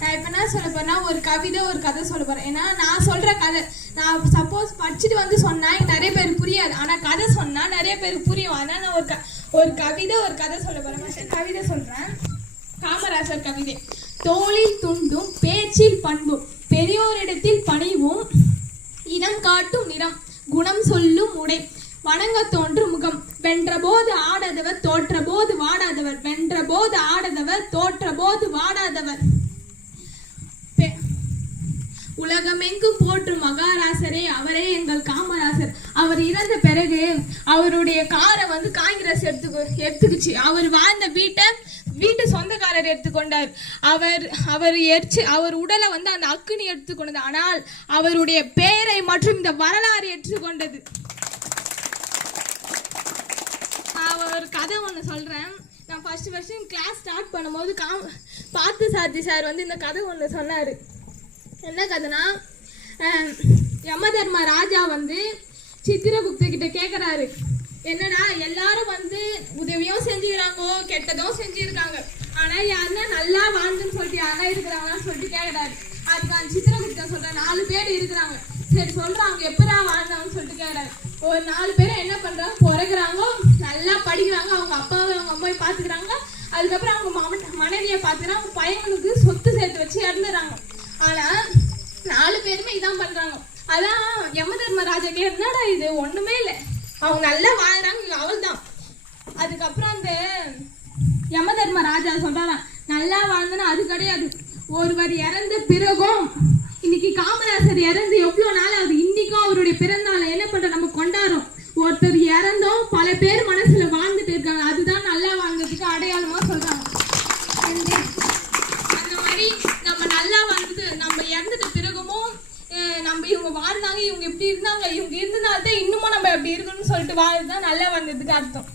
நான் இப்போ என்ன சொல்ல போறேன்னா ஒரு கவிதை ஒரு கதை சொல்ல போறேன். ஏன்னா நான் சொல்ற கதை நான் சப்போஸ் படிச்சுட்டு வந்து சொன்னா நிறைய பேர் புரியாது. ஆனா கதை சொன்னா நிறைய பேர் புரியும். அதனால நான் ஒரு க ஒரு கவிதை ஒரு கதை சொல்ல போறேன். கவிதை சொல்றேன். காமராசர் கவிதை. தோளில் துண்டும் பேச்சில் பண்பும் பெரியோரிடத்தில் பணிவும் இனம் காட்டும் நிறம் குணம் சொல்லும் உடை வணங்க தோன்றும் முகம் வென்றபோது ஆடாதவர் தோல் உலகமெங்கும் போற்றும் மகாராசரே அவரே எங்கள் காமராசர். அவர் இறந்த பிறகு அவருடைய காரை வந்து காங்கிரஸ் எடுத்துக்கு எடுத்துக்குச்சு. அவர் வாழ்ந்த வீட்டை வீட்டு சொந்தக்காரர் எடுத்துக்கொண்டார். அவர் அவர் எரிச்சு அவர் உடலை வந்து அந்த அக்குனி எடுத்துக்கொண்டது. ஆனால் அவருடைய பெயரை மற்றும் இந்த வரலாறு எடுத்துக்கொண்டது அவர் ஒரு கதை ஒன்று சொல்கிறேன் நான் ஃபர்ஸ்ட் ஃபர்ஸ்ட் கிளாஸ் ஸ்டார்ட் பண்ணும்போது கா பார்த்து சாத்தி சார் வந்து இந்த கதை ஒன்று சொன்னார். என்ன கதைனா யமதர்ம ராஜா வந்து சித்திரகுப்த கிட்ட கேட்குறாரு என்னடா எல்லாரும் வந்து உதவியும் செஞ்சுக்கிறாங்கோ கெட்டதும் செஞ்சிருக்காங்க. ஆனா யாருன்னா நல்லா வாழ்ந்துன்னு சொல்லிட்டு யாரா இருக்கிறாங்களான்னு சொல்லிட்டு கேட்குறாரு அதுக்கு அந்த சித்திரகுப்தா சொல்ற நாலு பேர் இருக்கிறாங்க. சரி சொல்றாங்க எப்படா வாழ்ந்தாங்கன்னு சொல்லிட்டு கேட்குறாரு ஒரு நாலு பேரும் என்ன பண்றாங்க? பிறகுறாங்க நல்லா படிக்கிறாங்க அவங்க அப்பாவை அவங்க அம்மாவை பாத்துக்கிறாங்க. அதுக்கப்புறம் அவங்க மனைவியை பார்த்துக்கிறாங்க அவங்க பையனுக்கு சொத்து சேர்த்து வச்சு இறந்துடுறாங்க. ஆனா நாலு பேருமே இதான் பண்றாங்க. அதான் யம தர்மராஜாக்கு என்னடா இது? ஒண்ணுமே இல்லை. அவங்க நல்லா வாழ்றாங்க அவள் தான் அதுக்கப்புறம் அந்த யமதர்ம ராஜா சொல்றாராம் நல்லா வாழ்ந்தனா அது கிடையாது. ஒருவர் இறந்த பிறகும் இன்னைக்கு காமராசர் இறந்து எவ்வளவு நாள் ஆகுது? இன்னைக்கும் அவருடைய பிறந்தாளை என்ன பண்ற நம்ம கொண்டாடுறோம். ஒருத்தர் இறந்தும் பல பேர் மனசுல வாழ்ந்துட்டு இருக்காங்க. அதுதான் நல்லா வாழ்ந்ததுக்கு அடையாளமா சொல்றாங்க அந்த மாதிரி நம்ம நல்லா வாழ்ந்து நம்ம இறந்துட்ட பிறகுமும் நம்ம இவங்க வாழ்ந்தாங்க இவங்க இப்படி இருந்தாங்க இவங்க இருந்தனால தான் நம்ம இப்படி இருக்கணும்னு சொல்லிட்டு வாழ்றதுதான் நல்லா வந்ததுக்கு அர்த்தம்.